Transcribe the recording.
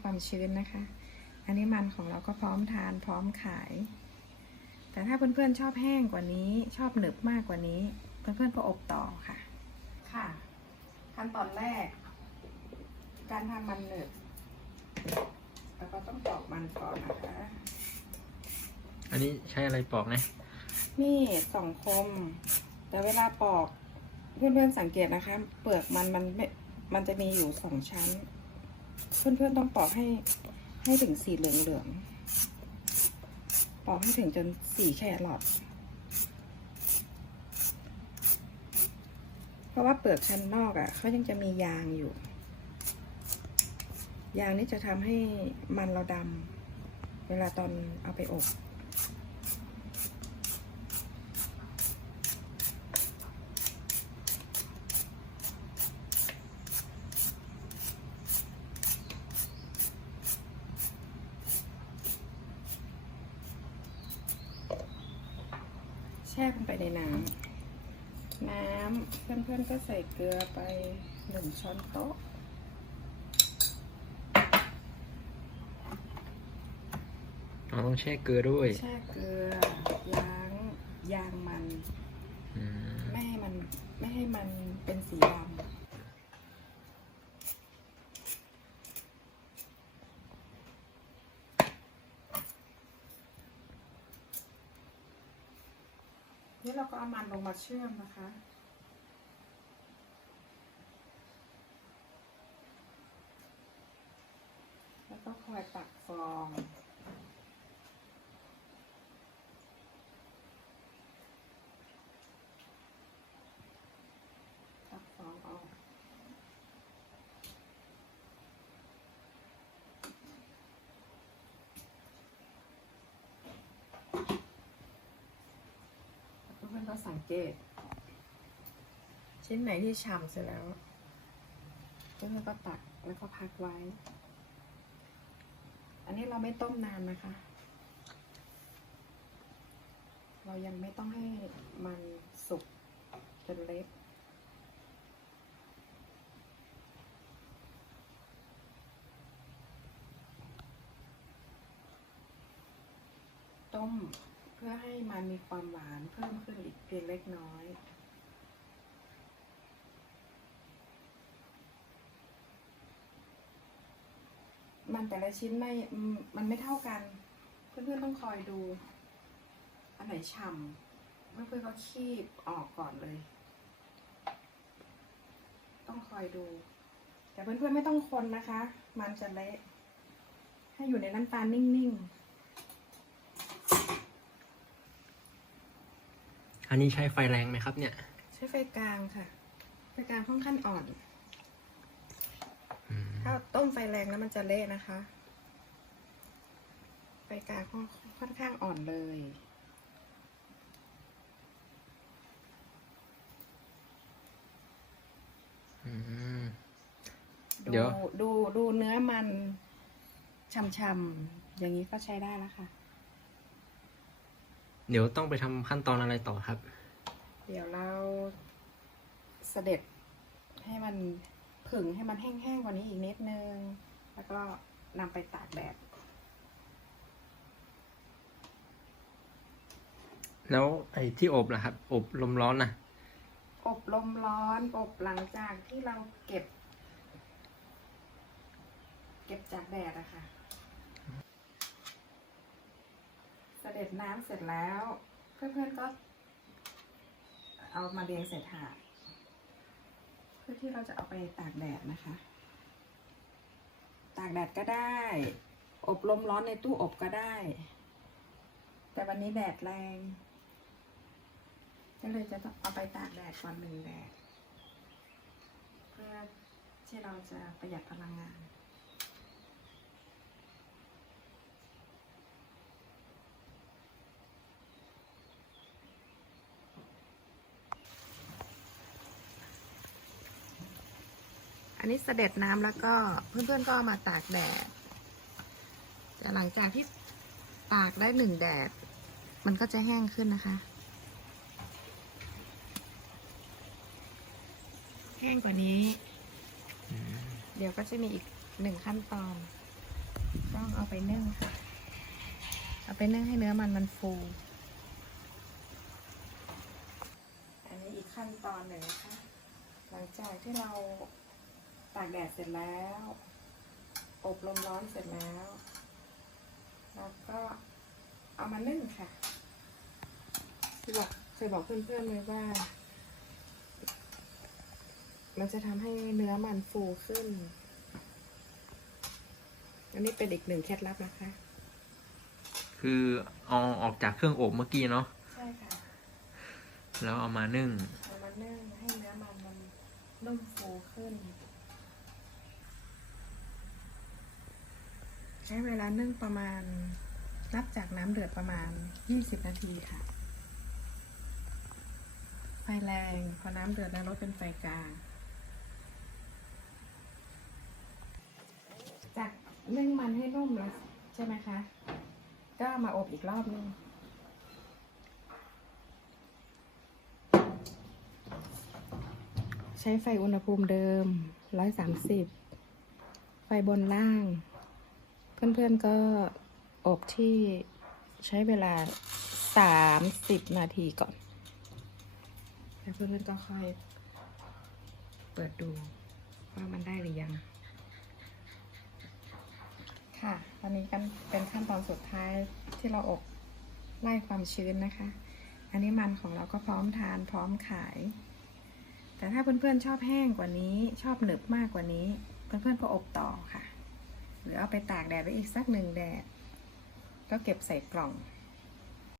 ความชื้นนะคะ อันนี้มันของเราก็พร้อมทานพร้อมขาย แต่ถ้าเพื่อนๆชอบแห้งกว่านี้ ชอบหนึบมากกว่านี้ เพื่อนๆก็อบต่อค่ะ ค่ะ ขั้นตอนแรก การทำมันหนึบแล้วก็ต้องปอกมันก่อนนะคะ อันนี้ใช้อะไรปอกนะนี่สองคม แต่เวลาปอกเพื่อนๆสังเกตนะคะ เปลือกมันมันไม่มันจะมีอยู่สองชั้น เพื่อนๆต้องปอกให้ให้ถึงสีเหลืองๆปอกให้ถึงจนสีแครอทเพราะว่าเปลือกชั้นนอกอะ่ะเขายังจะมียางอยู่ ยางนี่จะทำให้มันเราดำเวลาตอนเอาไปอบ ช่ลงไปในน้ำน้ำเพื่อนๆก็ใส่เกลือไปหนึ่งช้อนโต๊ะเราต้องแช่เกลือด้วย แช่เกลือล้างยางมันอืมไม่ให้มันไม่ให้มันเป็นสีดำ นี้เราก็เอามันลงมาเชื่อมนะคะ แล้วก็คอยตักฟอง ตักฟองออกเพื่อนๆก็สัง เกต ชิ้นไหนที่ฉ่ำเสร็จแล้วเพื่อนก็ตักแล้วก็พักไว้ อันนี้เราไม่ต้มนานนะคะ เรายังไม่ต้องให้มันสุกจนเละต้ม พื่อให้มันมีความหวานเพิ่มขึ้นอีกเพียงเล็กน้อย มันแต่ละชิ้นไม่มมันไม่เท่ากัน เพื่อนๆต้องคอยดู อันไหนฉ่ำเพื่อนๆก็คีบออกก่อนเลย ต้องคอยดู แต่เพื่อนๆไม่ต้องคนนะคะ มันจะเละ ให้อยู่ในน้ำตาลนิ่งๆ อันนี้ใช้ไฟแรงไหมครับเนี่ย ใช้ไฟกลางค่ะ ไฟกลางค่อนข้างอ่อนอืมถ้าต้มไฟแรงแล้วมันจะเละนะคะ ไฟกลางค่อนค่อนข้างอ่อนเลยอืมดูเดี๋ยวดูดูเนื้อมันช่ำๆอย่างนี้ก็ใช้ได้แล้วค่ะ เดี๋ยวต้องไปทำขั้นตอนอะไรต่อครับ เดี๋ยวเราเสด็จให้มันผึ่งให้มันแห้งๆกว่านี้อีกนิดนึง แล้วก็นำไปตากแดด แล้วไอ้ที่อบล่ะครับ อบลมร้อนนะอบลมร้อน อบหลังจากที่เราเก็บ เก็บจากแดดอะค่ะ เด็จน้ำเสร็จแล้ว เพื่อนๆก็ เอามาเรียงใส่ถาดเพื่อที่เราจะเอาไปตากแดดนะคะ ตากแดดก็ได้ อบลมร้อนในตู้อบก็ได้ แต่วันนี้แดดแรง ก็เลยจะต้องเอาไปตากแดดก่อนหนึ่งแดด เพื่อที่เราจะประหยัดพลังงาน อันนี้เสด็จน้ำแล้วก็เพื่อนๆก็มาตากแดดแต่หลังจากที่ตากได้หนึ่งแดด มันก็จะแห้งขึ้นนะคะ แห้งกว่านี้ เดี๋ยวก็จะมีอีกหนึ่งขั้นตอน ต้องเอาไปนึ่งค่ะ เอาไปนึ่งให้เนื้อมันมันฟู อันนี้อีกขั้นตอนหนึ่งนะคะ หลังจากที่เรา ตากแดดเสร็จแล้ว อบลมร้อนเสร็จแล้ว แล้วก็เอามานึ่งค่ะที่บอกเคยบอกเพื่อนๆไว้ว่า มันจะทำให้เนื้อมันฟูขึ้น อันนี้เป็นอีกหนึ่งเคล็ดลับนะคะ คือเอาออกจากเครื่องอบเมื่อกี้เนาะ ใช่ค่ะ แล้วเอามานึ่งเอามานึ่งให้เนื้อมันมันนุ่มฟูขึ้น ช้เวลานึ่งประมาณ นับจากน้ำเดือดประมาณ 20 นาทีค่ะ ไฟแรง พอน้ำเดือดแล้วลดเป็นไฟกลาง จากนึ่งมันให้นุ่มแล้วใช่ไหมคะ ก็มาอบอีกรอบนึงใช้ไฟอุณหภูมิเดิม 130 ไฟบนล่าง เพื่อนๆก็อบที่ใช้เวลา 30 นาทีก่อน แล้วเพื่อนๆก็ค่อยเปิดดูว่ามันได้หรือยัง ค่ะ ตอนนี้กันเป็นขั้นตอนสุดท้ายที่เราอบไล่ความชื้นนะคะ อันนี้มันของเราก็พร้อมทานพร้อมขาย แต่ถ้าเพื่อนๆชอบแห้งกว่านี้ชอบหนึบมากกว่านี้ เพื่อนๆก็อบต่อค่ะ หรือเอาไปตากแดดไว้อีกสักหนึ่งแดด ก็เก็บใส่กล่อง